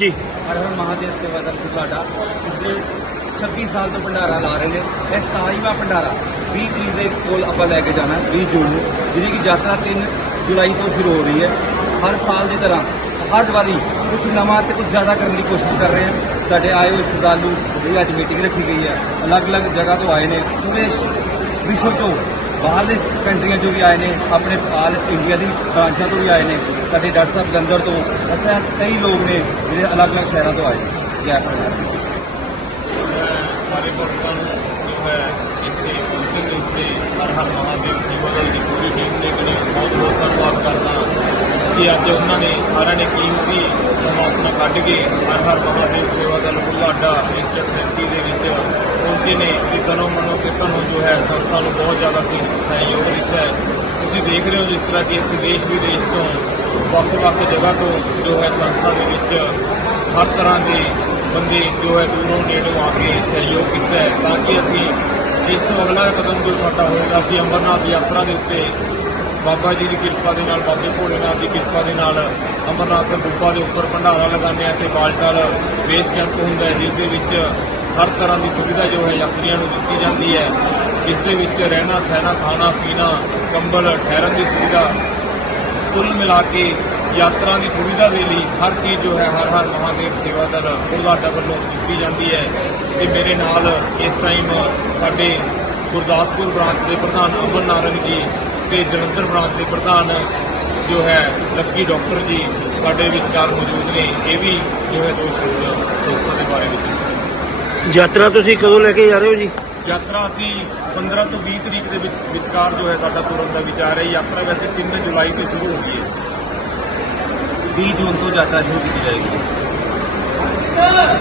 ਜੀ। ਹਰ ਹਰ ਮਹਾਦੇਵ ਸੇਵਾ ਦਲ ਤੁਹਾਡਾ। ਪਿਛਲੇ 26 ਸਾਲ ਤੋਂ ਭੰਡਾਰਾ ਲਾ ਰਹੇ ਨੇ। ਇਹ 27ਵਾਂ ਭੰਡਾਰਾ। 20 ਤਰੀਕ ਦੇ ਕੋਲ ਆਪਾਂ ਲੈ ਕੇ ਜਾਣਾ 20 ਜੂਨ ਨੂੰ। ਜਿਹਦੀ ਕਿ ਯਾਤਰਾ 3 ਜੁਲਾਈ ਤੋਂ ਸ਼ੁਰੂ ਹੋ ਰਹੀ ਹੈ। ਹਰ ਸਾਲ ਦੀ ਤਰ੍ਹਾਂ ਹਰ ਵਾਰੀ ਕੁਝ ਨਵਾਂ ਤੇ ਕੁਝ ਜ਼ਿਆਦਾ ਕਰਨ ਦੀ ਕੋਸ਼ਿਸ਼ ਕਰ ਰਹੇ ਹਾਂ। ਸਾਡੇ ਆਏ ਹੋਏ ਸ਼ਰਧਾਲੂ, ਜਿਹੜੀ ਅੱਜ ਮੀਟਿੰਗ ਰੱਖੀ ਗਈ ਹੈ, ਅਲੱਗ-ਅਲੱਗ ਜਗ੍ਹਾ ਤੋਂ ਆਏ ਨੇ। ਪੂਰੇ ਵਿਸ਼ਵ ਤੋਂ ਬਾਹਰਲੇ ਕੰਟਰੀਆਂ ਚੋਂ ਵੀ ਆਏ ਨੇ, ਆਪਣੇ ਆਲ ਇੰਡੀਆ ਦੀ ਬ੍ਰਾਂਚਾਂ ਤੋਂ ਵੀ ਆਏ ਨੇ। ਸਾਡੇ ਡਾਕਟਰ ਸਾਹਿਬ ਜਲੰਧਰ ਤੋਂ ਇਸ ਕਈ ਲੋਕ ਨੇ ਜਿਹੜੇ ਅਲੱਗ-ਅਲੱਗ ਸ਼ਹਿਰਾਂ ਤੋਂ ਆਏ। ਜੈ ਪ੍ਰਮਾਤਮਾ ਸਾਰੇ ਭਗਤਾਂ ਨੂੰ ਜੋ ਹੈ ਇੱਥੇ ਪਹੁੰਚਣ ਦੇ ਉੱਤੇ ਹਰ ਹਰ ਮਹਾਦੇਵ ਸੇਵਾ ਦਲ ਦੀ ਪੂਰੀ ਟੀਮ ਨੇ ਜਿਹੜੇ ਬਹੁਤ ਬਹੁਤ ਧੰਨਵਾਦ ਕਰਦਾ ਕਿ ਅੱਜ ਉਹਨਾਂ ਨੇ ਸਾਰਿਆਂ ਨੇ ਕੀਮਤੀ ਸਮਾਪਨਾ ਕੱਢ ਕੇ ਹਰ ਹਰ ਮਹਾਦੇਵ ਸੇਵਾ ਦਲ ਬੁੱਲਾਡਾ ਇੰਸਟਰ ਸੈਂਟੀ ਦੇ ਵਿੱਚ ਪਹੁੰਚੇ ਨੇ ਕਿ ਤਨੋ ਮਨੋਂ ਤੇ ਧਨੋਂ ਜੋ ਹੈ ਸੰਸਥਾ ਨੂੰ ਬਹੁਤ ਜ਼ਿਆਦਾ ਸੀ ਸਹਿਯੋਗ ਦਿੱਤਾ ਹੈ। ਤੁਸੀਂ ਦੇਖ ਰਹੇ ਹੋ ਜਿਸ ਤਰ੍ਹਾਂ ਕਿ ਇੱਥੇ ਦੇਸ਼ ਵਿਦੇਸ਼ ਤੋਂ ਵੱਖ-ਵੱਖ ਜਗ੍ਹਾ ਤੋਂ ਜੋ ਹੈ ਸੰਸਥਾ ਦੇ ਵਿੱਚ ਹਰ ਤਰ੍ਹਾਂ ਦੇ ਬੰਦੇ ਜੋ ਹੈ ਦੂਰੋਂ ਨੇੜੋਂ ਆ ਕੇ ਸਹਿਯੋਗ ਕੀਤਾ ਹੈ। ਤਾਂ ਕਿ ਅਸੀਂ ਇਸ ਤੋਂ ਅਗਲਾ ਕਦਮ ਜੋ ਸਾਡਾ ਹੋਏਗਾ, ਅਸੀਂ ਅਮਰਨਾਥ ਯਾਤਰਾ ਦੇ ਉੱਤੇ ਬਾਬਾ ਜੀ ਦੀ ਕਿਰਪਾ ਦੇ ਨਾਲ, ਬਾਬੇ ਭੋਲੇਨਾਥ ਦੀ ਕਿਰਪਾ ਦੇ ਨਾਲ ਅਮਰਨਾਥ ਗੁਫਾ ਦੇ ਉੱਪਰ ਭੰਡਾਰਾ ਲਗਾਉਂਦੇ ਹਾਂ ਤੇ ਬਾਲਟਾਲ ਬੇਸ ਕੈਂਪ ਹੁੰਦਾ ਹੈ, ਜਿਸ ਦੇ ਵਿੱਚ ਹਰ ਤਰ੍ਹਾਂ ਦੀ ਸੁਵਿਧਾ ਜੋ ਹੈ ਯਾਤਰੀਆਂ ਨੂੰ ਦਿੱਤੀ ਜਾਂਦੀ ਹੈ। ਇਸ ਦੇ ਵਿੱਚ ਰਹਿਣਾ, ਸਹਿਣਾ, ਖਾਣਾ, ਪੀਣਾ, ਕੰਬਲ, ਠਹਿਰਨ ਦੀ ਸੁਵਿਧਾ, ਕੁੱਲ ਮਿਲਾ ਕੇ ਯਾਤਰਾ ਦੀ ਸੁਵਿਧਾ ਦੇ ਲਈ ਹਰ ਚੀਜ਼ ਜੋ ਹੈ, ਹਰ ਹਰ ਮਹਾਦੇਵ ਸੇਵਾ ਦਲ ਬੁਢਲਾਡਾ ਵੱਲੋਂ ਕੀਤੀ ਜਾਂਦੀ ਹੈ। ਤੇ ਮੇਰੇ ਨਾਲ ਇਸ ਟਾਈਮ ਸਾਡੇ ਗੁਰਦਾਸਪੁਰ ਬ੍ਰਾਂਚ ਦੇ ਪ੍ਰਧਾਨ ਅਮਨ ਨਾਰੰਗ ਜੀ ਤੇ ਜਲੰਧਰ ਬ੍ਰਾਂਚ ਦੇ ਪ੍ਰਧਾਨ ਜੋ ਹੈ ਲੱਕੀ ਡਾਕਟਰ ਜੀ ਸਾਡੇ ਵਿਚਕਾਰ ਮੌਜੂਦ ਨੇ। ਇਹ ਵੀ ਜੋ ਹੈ ਦੋ ਸੰਸਥਾ ਦੇ ਬਾਰੇ ਵਿੱਚ ਯਾਤਰਾ ਤੁਸੀਂ ਕਦੋਂ ਲੈ ਕੇ ਜਾ ਰਹੇ ਹੋ ਜੀ? ਯਾਤਰਾ ਅਸੀਂ 15 ਤੋਂ 20 ਤਰੀਕ ਦੇ ਵਿੱਚ ਵਿਚਕਾਰ ਜੋ ਹੈ ਸਾਡਾ ਤੁਰਨ ਦਾ ਵਿਚਾਰ ਹੈ। ਯਾਤਰਾ ਵੈਸੇ 3 ਜੁਲਾਈ ਤੋਂ ਸ਼ੁਰੂ ਹੋ ਗਈ ਹੈ। 20 ਜੂਨ ਤੋਂ ਯਾਤਰਾ ਸ਼ੁਰੂ ਕੀਤੀ ਜਾਏਗੀ।